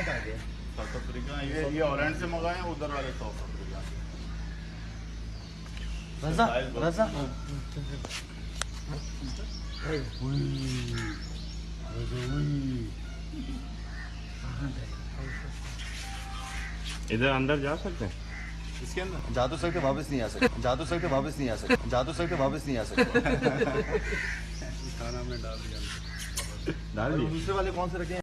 पैकेट आ गया। South Africa ये ऑरेंज से मंगाए हैं, उधर वाले साउथ अफ्रीका से। रजा रजा इधर अंदर जा सकते हैं? इसके अंदर जा तो सकते वापस नहीं आ सकते, जा तो सकते वापस नहीं आ सकते, जा तो सकते वापस नहीं आ सकते। खाना में डाल दिया। डाल दिए। दूसरे वाले कौन से रखे हैं?